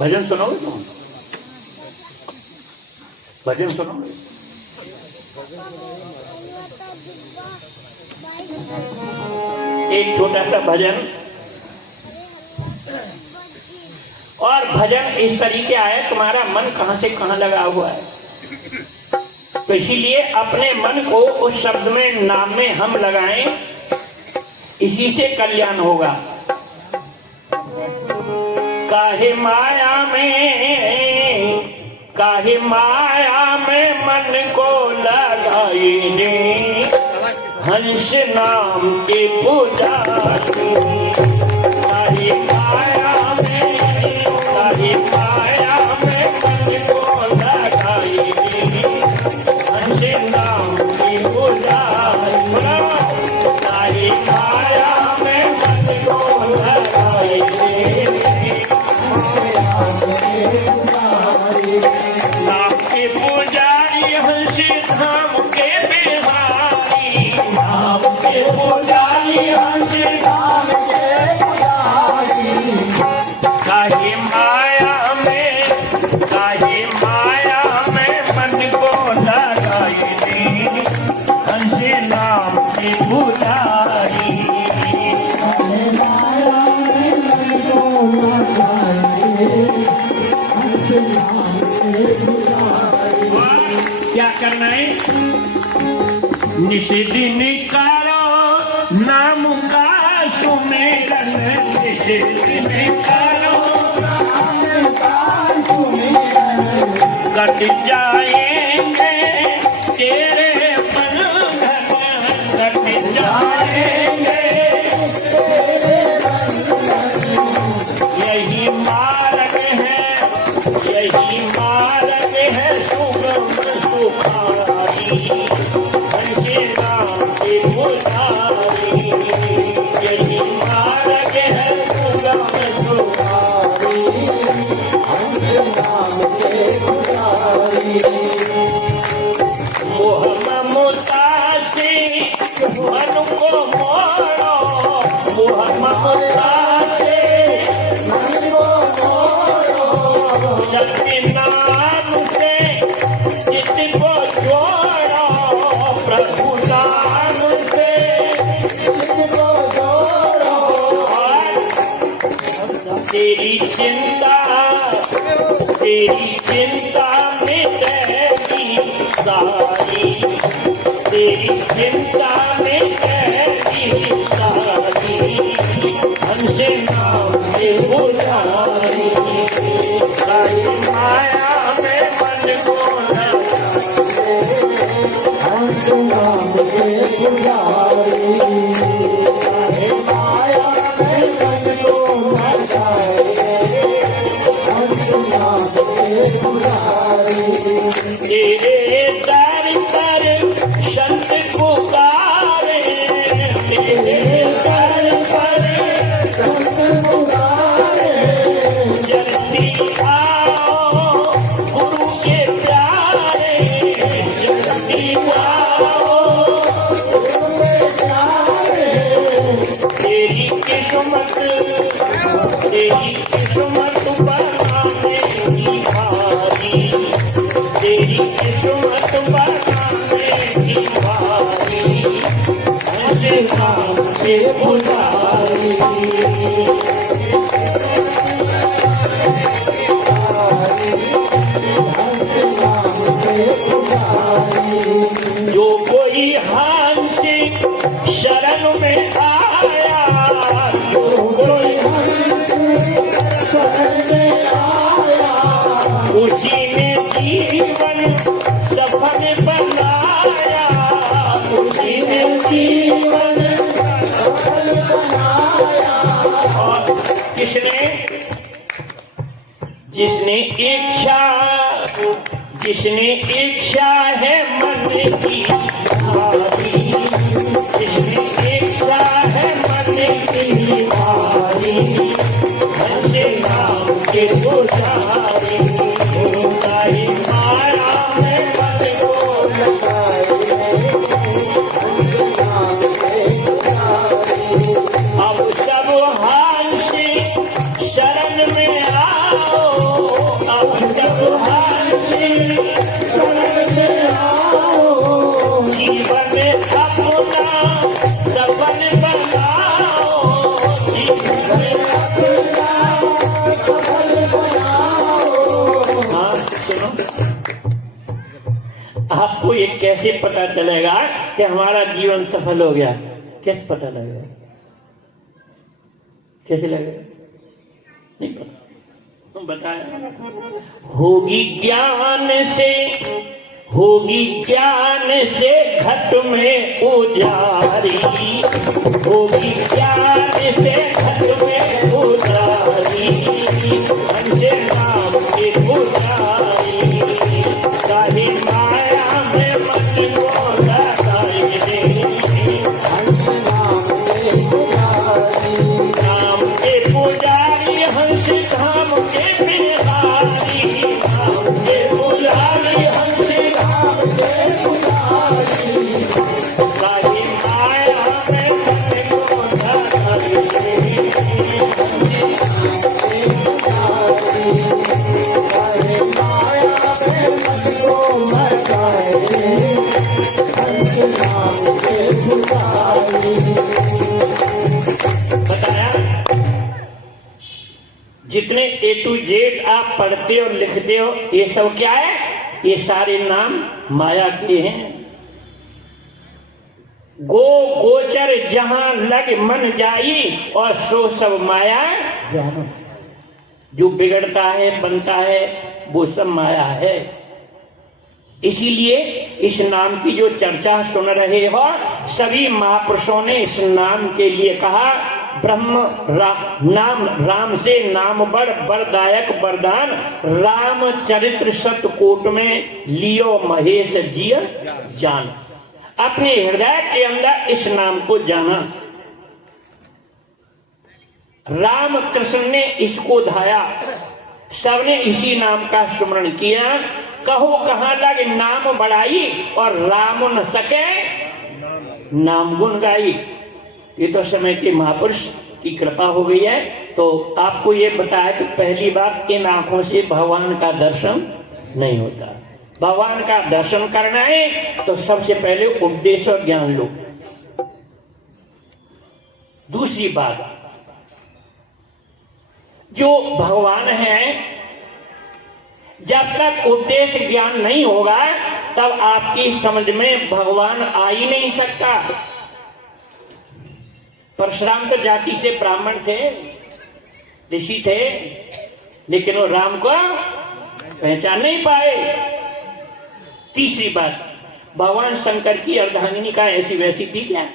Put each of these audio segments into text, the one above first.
भजन सुनोगे तुम? भजन सुनोगे? एक छोटा सा भजन। और भजन इस तरीके आया, तुम्हारा मन कहां से कहां लगा हुआ है, तो इसीलिए अपने मन को उस शब्द में, नाम में हम लगाएं, इसी से कल्याण होगा। काहे माया में मन को लगाइए, हंस नाम के पुजारी। काहे माया में मन को लगाइए, हंस नाम के पुजारी। काहे माया में मन को लगाइए, नाम के पुजारी, हंस धाम के बिहारी। नाम के पुजारी, हंस धाम के पुजारी। काहे माया में मन को लगाइए, हंस नाम के पुजारी। क्या करना है? निषेधिन करो नाम का सुमेरन, निषेधिन करो नाम का सुमेरन। कट जाएंगे तेरे बंधन, कट जाएंगे तेरे बंधन। यही मार्ग है, यही मार्ग है सुगम सुखारी, हंसे नाम के पुजारी। यही मार्ग है सुगम सुखारी, हंसे नाम के पुजारी। मोह ममता से मन को मोड़ो, मोह ममता से मन को मोड़ो। सत्य नाम से चित्त को जोड़ो, प्रभु नाम से चित्त को जोड़ो। तेरी चिंता मिटेगी सारी, तेरी चिंता मिटेगी सारी, हमसे नाम से पुजारी। काहे माया में मन को लगाइए, हमसे नाम के पुजारी। काहे माया में मन को लगाइए, हमसे नाम के पुजारी। तेरे दर पर संत पुकारे, तेरे दर पर संत पुकारे। जल्दी आओ गुरु के प्यारे, जल्दी आओ गुरु के प्यारे। तेरी किस्मत बनाने की भारी, तेरी किस्मत बनाने की भारी, हंसे नाम के पुजारी। जो कोई हंसी शरण में आया, जो कोई शरण में आया, उसी ने जीवन सफल बनाया, उसी ने जीवन सफल बनाया। और जिसने इच्छा है मन की भारी, जिसने इच्छा है मन की भारी, हंसे नाम के पुजारी। काहे माया में मन को लगाइए, हंसे नाम के पुजारी। अब सब हाल से शरण में आओ, अब जब हार से शरण में आओ, जीवन अपना सफल बनाओ, जीवन अपना सफल बनाओ। हाँ सुनो, आपको ये कैसे पता चलेगा कि हमारा जीवन सफल हो गया? कैसे पता लगेगा? कैसे लगेगा? नहीं पता, तुम बताए। होगी ज्ञान से, होगी ज्ञान से घट में उजारी, होगी ज्ञान से घट में उजारी, हमसे नाम के पुजारी, चाहे माया में मत को लगाएंगे, हमसे नाम के पुजारी, नाम के पुजारी, हमसे धाम के बिहारी, नाम के पुजारी, हमसे धाम के पुजारी, चाहे माया में मत को लगाएंगे, बताया। जितने A to Z आप पढ़ते और लिखते हो, ये सब क्या है? ये सारे नाम माया के हैं। गो गोचर जहां लग मन जाई, और सो सब माया जानो। जो बिगड़ता है बनता है वो सब माया है। इसीलिए इस नाम की जो चर्चा सुन रहे हो, सभी महापुरुषों ने इस नाम के लिए कहा ब्रह्म नाम, राम से नाम बड़ वरदायक वरदान, राम चरित्र सतकोट में लियो महेश जिय जान। अपने हृदय के अंदर इस नाम को जाना। राम कृष्ण ने इसको धाया, सबने इसी नाम का स्मरण किया। कहो कहां लग नाम बढ़ाई, और राम न सके नाम गुण गाई। ये तो समय के महापुरुष की कृपा हो गई है। तो आपको ये बताया कि पहली बात, इन आंखों से भगवान का दर्शन नहीं होता। भगवान का दर्शन करना है तो सबसे पहले उपदेश और ज्ञान लो। दूसरी बात, जो भगवान है, जब तक उपदेश ज्ञान नहीं होगा तब आपकी समझ में भगवान आ ही नहीं सकता। परशुराम तो जाति से ब्राह्मण थे, ऋषि थे, लेकिन वो राम को पहचान नहीं पाए। तीसरी बात, भगवान शंकर की अर्धांगिनी का ऐसी वैसी थी क्या?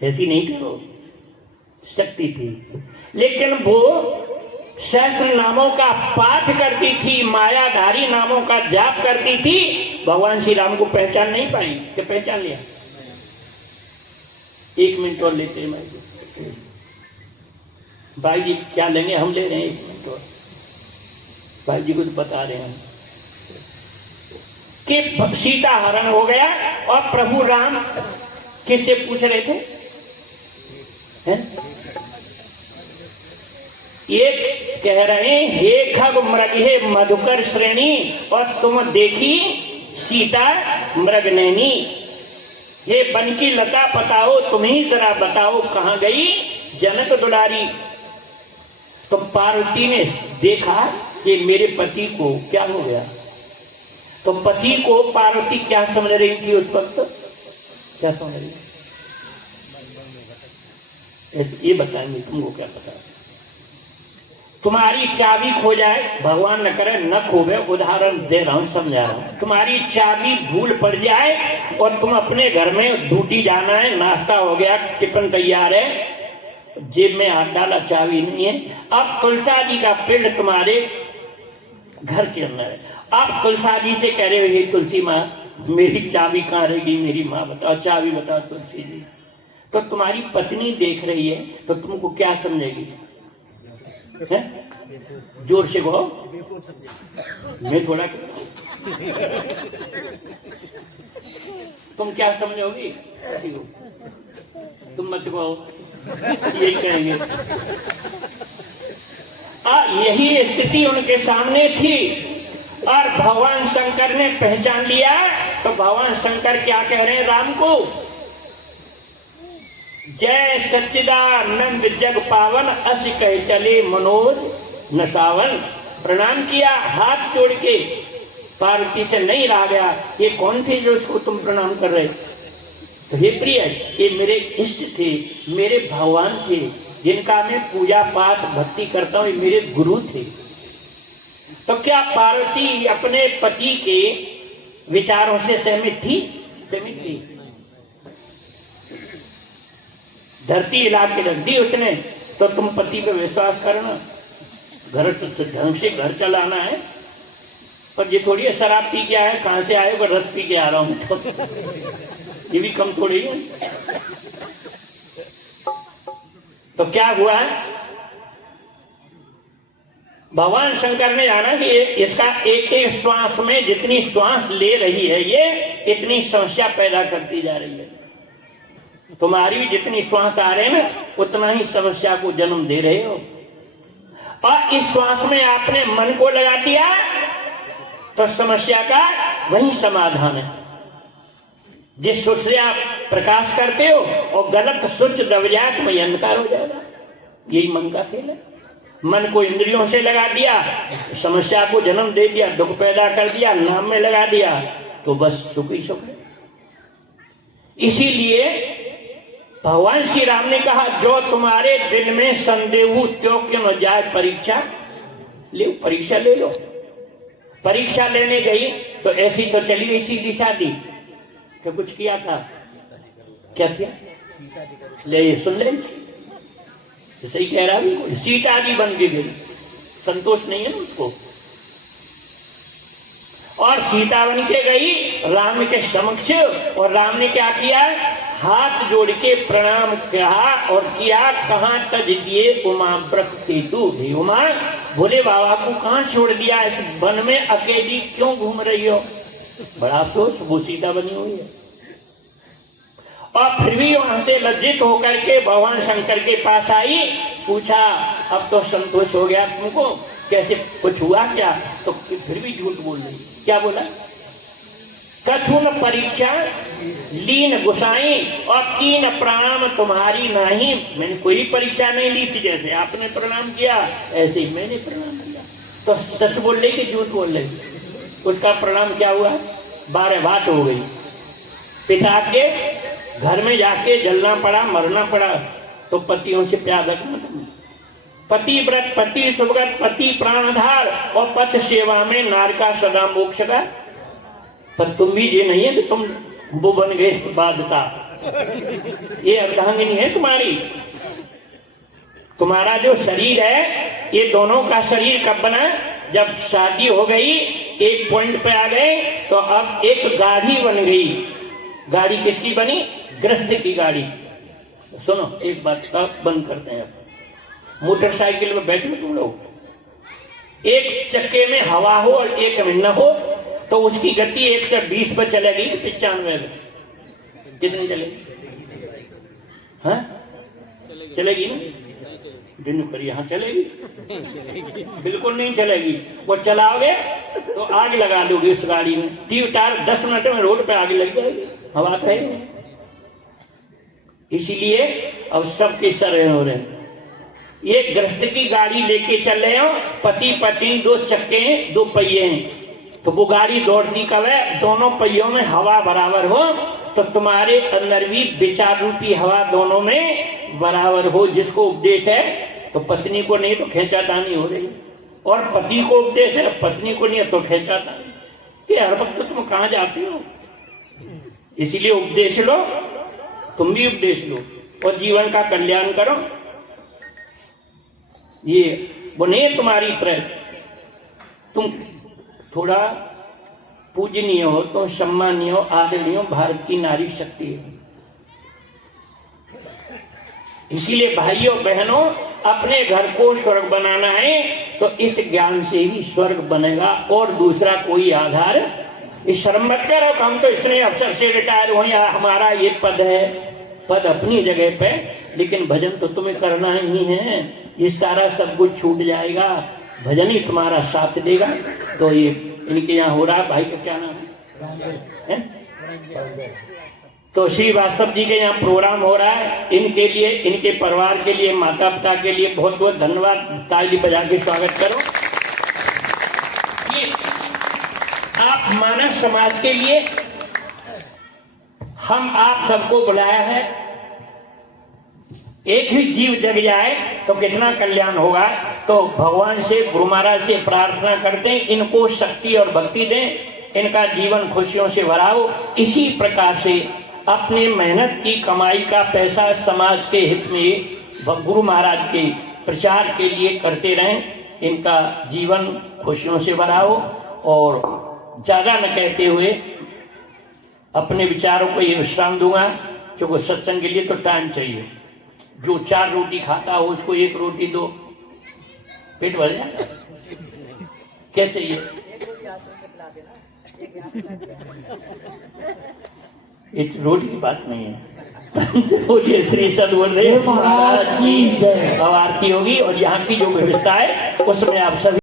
ऐसी नहीं थी, वो शक्ति थी, लेकिन वो सहस्त्र नामों का पाठ करती थी, मायाधारी नामों का जाप करती थी। भगवान श्री राम को पहचान नहीं पाई कि पहचान लिया? 1 मिनट और लेते हैं भाई जी। क्या लेंगे? हम ले रहे हैं 1 मिनट और। भाई जी को तो बता रहे हैं कि सीता हरण हो गया और प्रभु राम किससे पूछ रहे थे? एक कह रहे हे खग मृग हे मधुकर श्रेणी, और तुम देखी सीता मृग नैनी। हे बन की लता बताओ, तुम्ही जरा बताओ कहां गई जनक दुलारी। तो पार्वती ने देखा कि मेरे पति को क्या हो गया। तो पति को पार्वती क्या समझ रही थी उस वक्त? क्या समझ रही? ये बताएंगे, तुमको क्या पता। तुम्हारी चाबी खो जाए, भगवान न करे न खोवे, उदाहरण दे रहा हूं, समझा रहा हूं। तुम्हारी चाबी भूल पड़ जाए और तुम अपने घर में ड्यूटी जाना है, नाश्ता हो गया, टिफिन तैयार है, जेब में हाथ डाला, चाबी नहीं है। अब तुलसा जी का पेड़ तुम्हारे घर के अंदर है। आप तुलसा जी से कह रहे हो तुलसी माँ मेरी चाबी कहाँ रहेगी, मेरी माँ बताओ, चाबी बताओ तुलसी जी। तो तुम्हारी पत्नी देख रही है तो तुमको क्या समझेगी? है? जोर से कहो, मैं थोड़ा तुम क्या समझोगी? तुम मत कहो, ये कहेंगे। यही स्थिति उनके सामने थी और भगवान शंकर ने पहचान लिया। तो भगवान शंकर क्या कह रहे हैं राम को, जय सच्चिदानंद जग पावन अस कह चले मनोज नसावन। प्रणाम किया हाथ जोड़ के, पार्वती से नहीं रहा गया। ये कौन थे जो इसको तुम प्रणाम कर रहे? तो हे प्रिय, ये मेरे इष्ट थे, मेरे भगवान थे, जिनका मैं पूजा पाठ भक्ति करता हूँ, ये मेरे गुरु थे। तो क्या पार्वती अपने पति के विचारों से सहमत थी? सहमत थी। धरती हिला के रख दी उसने। तो तुम पति पे विश्वास करना, घर ढंग से घर चलाना है। पर ये थोड़ी है शराब पी के आया, कहां से आए, रस पी के आ रहा हूं तो ये भी कम थोड़ी है। तो क्या हुआ है, भगवान शंकर ने जाना कि इसका एक एक श्वास में जितनी श्वास ले रही है ये इतनी समस्या पैदा करती जा रही है। तुम्हारी जितनी श्वास आ रहे हैं ना उतना ही समस्या को जन्म दे रहे हो। और इस श्वास में आपने मन को लगा दिया तो समस्या का वही समाधान है। जिस स्विच से आप प्रकाश करते हो और गलत स्विच दब जाए तो वही अंधकार हो जाएगा। यही मन का खेल है। मन को इंद्रियों से लगा दिया, समस्या को जन्म दे दिया, दुख पैदा कर दिया, नाम में लगा दिया तो बस सुख ही सुख है। इसीलिए भगवान श्री राम ने कहा, जो तुम्हारे दिल में संदेह त्यों क्यों न जाए, परीक्षा ले, परीक्षा ले लो। परीक्षा लेने गई तो ऐसी तो चली गई सीधी शादी, तो कुछ किया था, क्या किया, ले सुन ले, तो सही कह रहा है, सीता आदि बन के गई, संतोष नहीं है उसको। और सीता बन के गई राम के समक्ष, और राम ने क्या किया, हाथ जोड़ के प्रणाम किया और किया, कहां तज दिए उमा व्रत केतु। उमा, भोले बाबा को कहां छोड़ दिया, इस वन में अकेली क्यों घूम रही हो? बड़ा अफसोस, वो सीता बनी हुई है। और फिर भी वहां से लज्जित होकर के भगवान शंकर के पास आई, पूछा, अब तो संतोष हो गया तुमको, कैसे कुछ हुआ क्या? तो फिर भी झूठ बोल रही। क्या बोला, कथुन परीक्षा लीन गुसाई और कीन प्रणाम तुम्हारी नहीं। मैंने कोई परीक्षा नहीं ली थी, जैसे आपने प्रणाम किया ऐसे ही मैंने प्रणाम किया। तो सच बोल रही कि झूठ बोल रही? उसका प्रणाम क्या हुआ, 12 बात हो गई। पिता के घर में जाके जलना पड़ा, मरना पड़ा। तो पतियों से प्यार रखना, पति व्रत, पति सुभगत, पति प्राणधार और पति सेवा में नार का सदा मोक्ष का। पर तुम भी ये नहीं है कि तुम वो बन गए बादशाह, ये अर्धांगिनी है तुम्हारी। तुम्हारा जो शरीर है, ये दोनों का शरीर कब बना, जब शादी हो गई, एक पॉइंट पे आ गए तो अब एक गाड़ी बन गई। गाड़ी किसकी बनी, गृहस्थ की गाड़ी। सुनो एक बात, अब बंद करते हैं। मोटरसाइकिल में बैठे तुम लोग, एक चक्के में हवा हो और एक में न हो, तो उसकी गति 120 पर चलेगी कि 95 में? कितनी चलेगी? हाँ चलेगी ना, दिन पर यहाँ चलेगी? बिल्कुल नहीं चलेगी। वो चलाओगे तो आग लगा दोगे उस गाड़ी में, 10 मिनट में रोड पे आग लग जाएगी, हवा तो है। इसीलिए अब सबके सर हो रहे हैं। ये गृहस्थ की गाड़ी लेके चल रहे हो, पति पत्नी, 2 चक्के हैं, 2 पहिए हैं। तो वो गाड़ी दौड़ती कब है, दोनों पहियों में हवा बराबर हो, तो तुम्हारे अंदर भी विचार रूपी हवा दोनों में बराबर हो। जिसको उपदेश है तो पत्नी को नहीं तो खींचातानी हो रही, और पति को उपदेश है, पत्नी को नहीं है तो खींचातानी। हर वक्त तुम कहाँ जाती हो? इसीलिए उपदेश लो, तुम भी उपदेश लो और जीवन का कल्याण करो। ये वो नहीं है तुम्हारी प्रयत्न, तुम थोड़ा पूजनीय हो, तो सम्मानीय हो, आदरणीय हो, भारत की नारी शक्ति है। इसीलिए भाइयों बहनों, अपने घर को स्वर्ग बनाना है तो इस ज्ञान से ही स्वर्ग बनेगा, और दूसरा कोई आधार। इस शर्म मत करो, हम तो इतने अफसर से रिटायर हुए, हमारा ये पद है, पद अपनी जगह पे, लेकिन भजन तो तुम्हें करना ही है। ये सारा सब कुछ छूट जाएगा, भजन ही तुम्हारा साथ देगा। तो ये इनके यहाँ हो रहा है, भाई का क्या नाम है? तो श्रीवास्तव जी के यहाँ प्रोग्राम हो रहा है। इनके लिए, इनके परिवार के लिए, माता पिता के लिए बहुत बहुत धन्यवाद। ताली बजा के स्वागत करो। ये आप मानव समाज के लिए हम आप सबको बुलाया है। एक ही जीव जग जाए तो कितना कल्याण होगा। तो भगवान से, गुरु महाराज से प्रार्थना करते हैं, इनको शक्ति और भक्ति दें, इनका जीवन खुशियों से भराओ। इसी प्रकार से अपने मेहनत की कमाई का पैसा समाज के हित में गुरु महाराज के प्रचार के लिए करते रहें। इनका जीवन खुशियों से भराओ। और ज्यादा न कहते हुए अपने विचारों को ये विश्राम दूंगा, क्योंकि सत्संग के लिए तो टाइम चाहिए। जो 4 रोटी खाता हो उसको 1 रोटी दो, पेट भर जाएगा। क्या चाहिए? एक रोटी की बात नहीं है। बोलिए श्री सद्गुरुदेव महाराज की जय। अब आरती होगी और यहाँ की जो व्यवस्था है उसमें आप सभी